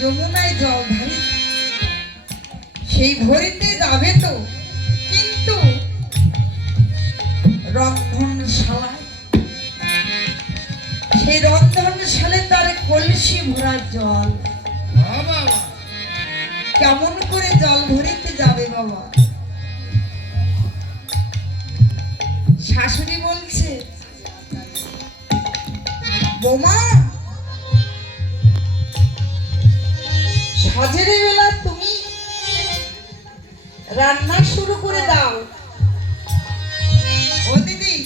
যমুনায় জল ধারে সেই ভরিতে যাবে তো, কিন্তু রন্ধনশালায় সেই রন্ধনশালে তার কলসি ভরা জল, কেমন করে জল ভরিতে যাবে বাবা? শাশুড়ি বলছে, বোমা সাজের বেলা তুমি রান্না শুরু করে দাও। ও দিদি,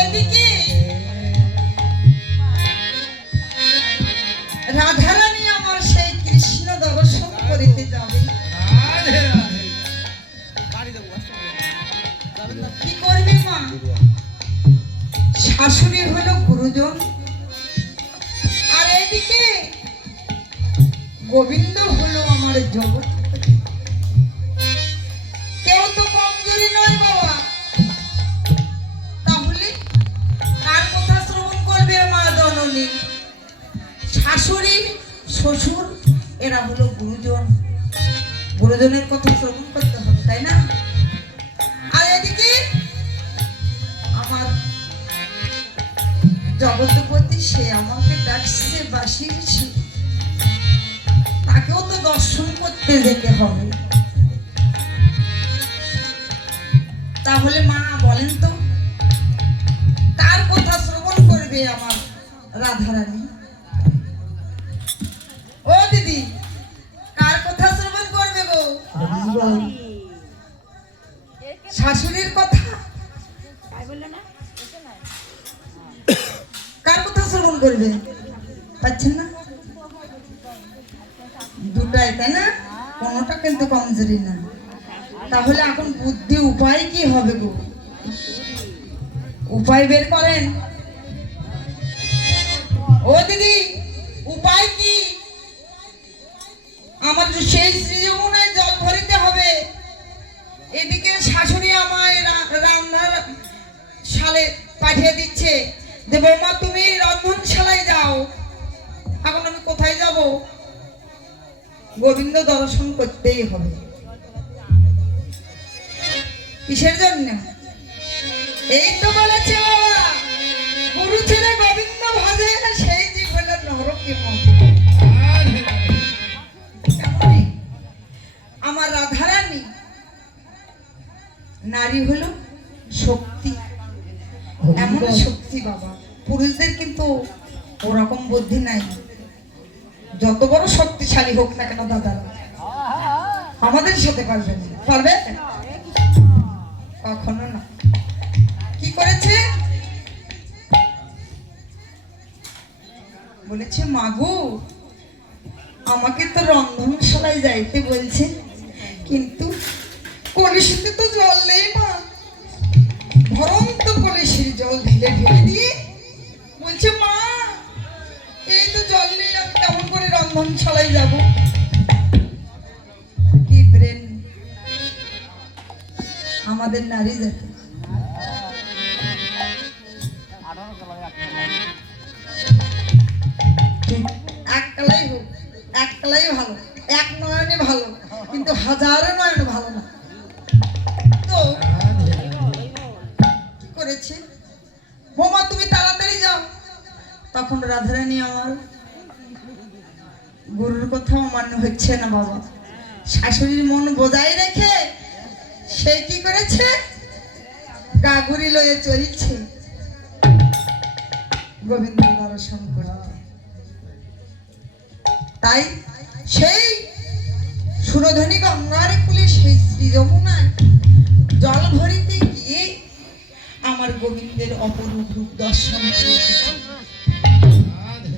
এদিকে রাধারানী আমার সেই কৃষ্ণ দর্শন করিতে যাবে। কি করবে মা? শাশুড়ি হলো গুরুজন, আর এদিকে গোবিন্দ হলো আমার জগৎ। কেউ তো কমজোরি নয় বাবা, তাহলে কার কথা শ্রবণ করবে মা জননী? শাশুড়ি, শ্বশুর, এরা হলো গুরুজন, গুরুজনের কথা শ্রবণ করতে হবে, তাই না? আর এদিকে আমার জগৎপতি, সে আমাকে ডাকছে, বাসিয়েছে, তাকেও তো দর্শন করতে যেতে হবে। তাহলে মা বলেন তো, কার কথা শ্রবণ করবে আমার রাধারানী? ও দিদি, কার কথা শ্রবণ করবে গো? শাশুড়ির কথা? কার কথা শ্রবণ করবে? পাচ্ছেন না? দুটাই, তাই না? কোনোটা কিন্তু কমজোরি না। তাহলে এখন বুদ্ধি, উপায় কি হবে গো? উপায় বের করেন। ও দিদি, উপায় কি? আমার সেই শ্রী যমুনায় জল ভরিতে হবে, এদিকে শাশুড়ি আমায় রান্নার শালে পাঠিয়ে দিচ্ছে যে বৌমা তুমি রন্ধনশালায় যাও। এখন আমি কোথায় যাব? গোবিন্দ দর্শন করতেই হবে। কিসের জন্য? এই তো বলেছে বাবা, গুরু ছেড়ে গোবিন্দ ভজে না সেই জীবনের নরকে মজে। আমার রাধারানী নারী হলো শক্তি, এমন শক্তি বাবা, পুরুষদের কিন্তু ওরকম বুদ্ধি নাই। যত বড় শক্তিশালী হোক না কেন দাদা, আমাদের সাথে পারবে না। পারবে? কখনো না। কি করেছে? বলেছে, মাগো আমাকে তো রন্ধনশালায় যাইতে বলছে, কিন্তু কলসিতে তো জল নেই মা। ভরন্ত কলসির জল ঢেলে ঢেলে দিয়ে বলছে, মা এই তো জল নেই, আমি কেমন করে রন্ধনশালায় যাব? কি ব্রেন আমাদের নারী জাতি! একতলাই হোক, একতলাই ভালো, এক নয়নে ভালো, কিন্তু হাজারো নয়নে ভালো না। তো কি করেছে? বোমা তুমি তাড়াতাড়ি যাও। তখন রাধারানী আমার গুরুর কথা অমান্য হচ্ছে না বাবা। শাশুড়ির মন বজায় রেখে সে কি করেছে? গাগুরি লয়ে চলছে গোবিন্দ দর্শন করতে। তাই সেই সুরধনী গঙ্গার কুলে সেই শ্রী যমুনায় জল ভরিতে গিয়ে আমার গোবিন্দের অপরূপ রূপ দর্শন করেছে।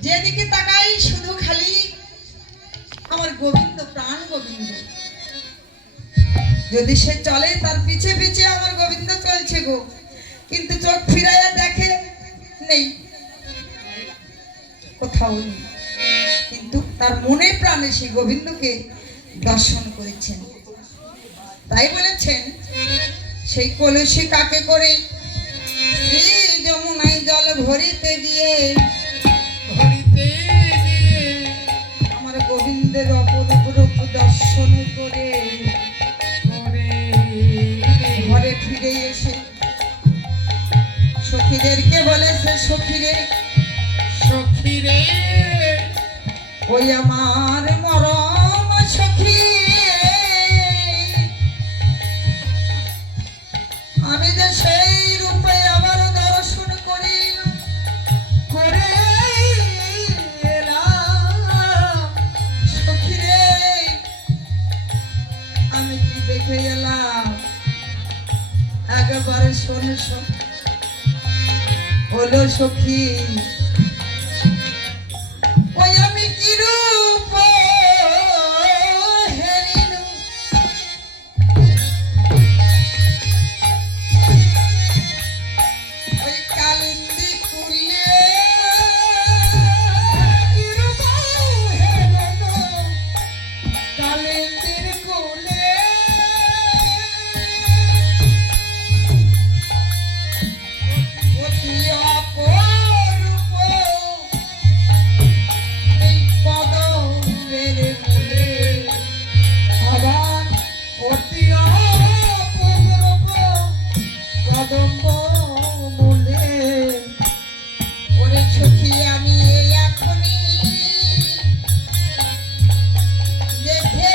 যেদিকে তাকাই শুধু খালি আমার গোবিন্দ, প্রাণ গোবিন্দ। যদি সে চলে তার পিছে পিছে আমার গোবিন্দ চলছে গো, কিন্তু চোখ ফিরাইয়া দেখে নেই, কোথাও নেই। কিন্তু তার মনে প্রাণে সেই গোবিন্দকে দর্শন করেছেন। তাই বলেছেন, সেই কলসি কাকে করে শ্রী যমুনায় জল ভরিতে গিয়ে সখীরে সখীরে ওই আমার মরম সখী আমি যে সেই রূপে আবার দর্শন করি করে এলাম সখীরে আমি কি দেখে এলাম একবারে শোনে হলো সখী ওই আমি কি রূপ হেরিনু ওই কালিন্দি কুলে কি রূপ হেরিনু কালিন্দির কুলে অতি অপরূপ এই কদমের মূলে আবার অতি অপরূপ কদম্ব মূলে ওরে সখী আমি এই এখনই দেখে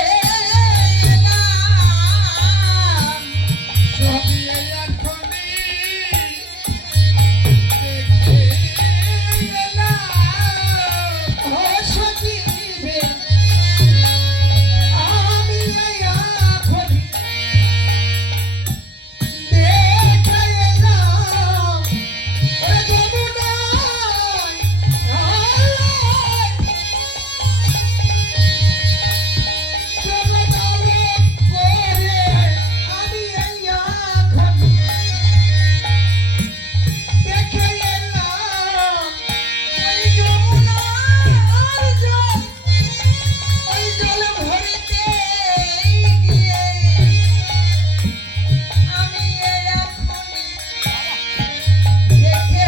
এলাম সখী এখনি দেখে এলাম ও সখী রে আমি এই এখনই দেখে এলাম ওরে যমুনায় আমি এখনি দেখে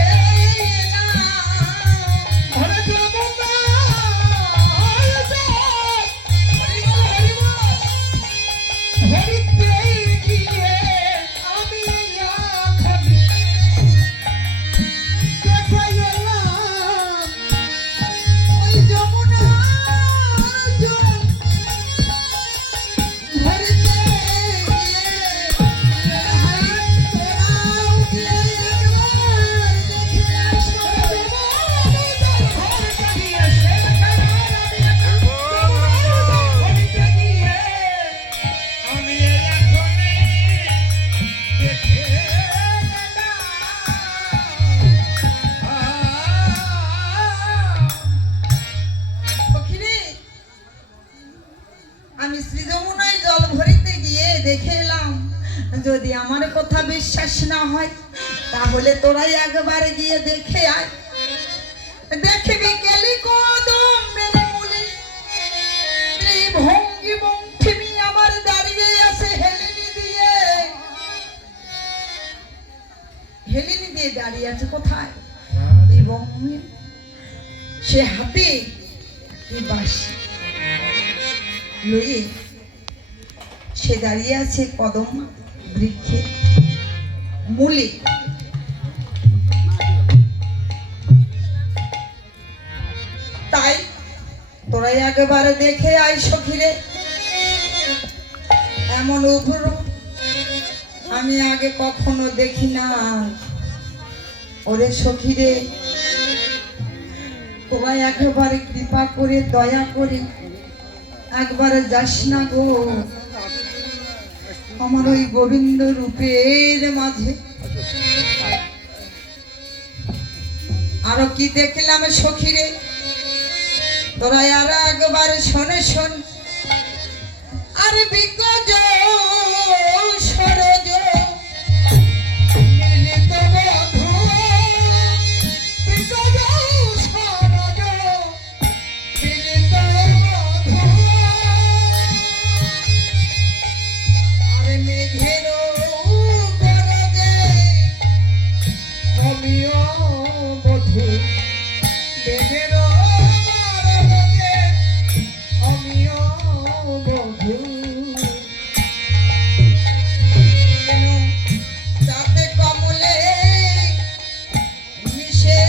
সখীরে আমি শ্রী যমুনায় জল ভরিতে গিয়ে দেখে এলাম যদি আমার কথা বিশ্বাস না হয় তাহলে তোরাই একবার গিয়ে দেখে আয় দেখবি কেলি কদমের মূলে এই ভঙ্গি মঙ্কিনী আমার দাঁড়িয়ে আছে হেলিনি দিয়ে দাঁড়িয়ে আছে কোথায় এবং সে হাতে কি বাঁশি লইয়ে সে দাঁড়িয়ে আছে কদম বৃক্ষে মূলে তাই তোরাই একবারে দেখে আয় সখীরে এমন উপর আমি আগে কখনো দেখি না ওরে সখীরে তোরাই একেবারে কৃপা করে দয়া করে একবারে যাস না গো আমার ওই গোবিন্দ রূপের মাঝে আরো কি দেখলাম সখীরে তোরা আর একবার শোনে শোন আরে বিকজ সরজ মিলিত বধূ বিকজ সরজ মিলিত বধূ আরে মেঘের গরজে অমিয় বধূ মেঘের গরজে অমিয় বধূ যাতে কমলে মিশে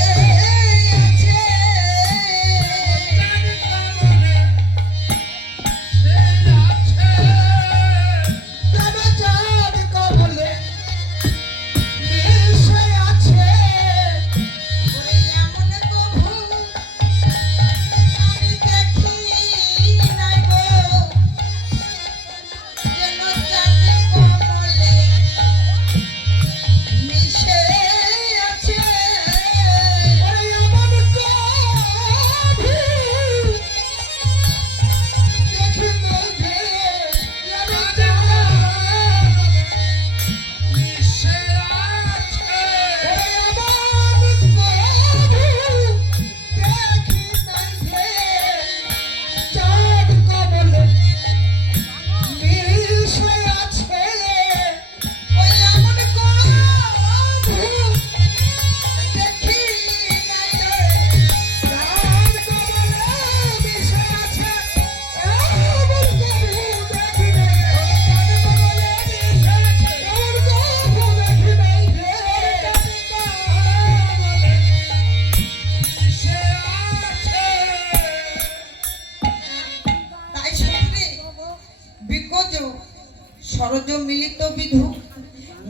সরজ মিলিত বিধু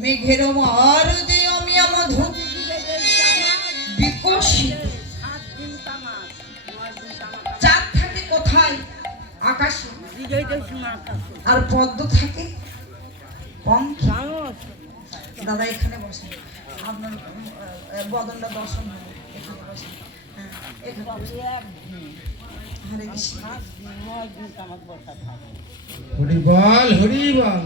মেঘের মার যে অমিয়া মধু বিকশিত চাঁদ থাকে কোথায় আকাশে আর পদ্ম থাকে পঙ্খে দাদা এখানে বসেন আপনার বদনটা দর্শন হবে এখানে বসেন হ্যাঁ এখানে বসেন। হরে কৃষ্ণ হরি বল হরি বল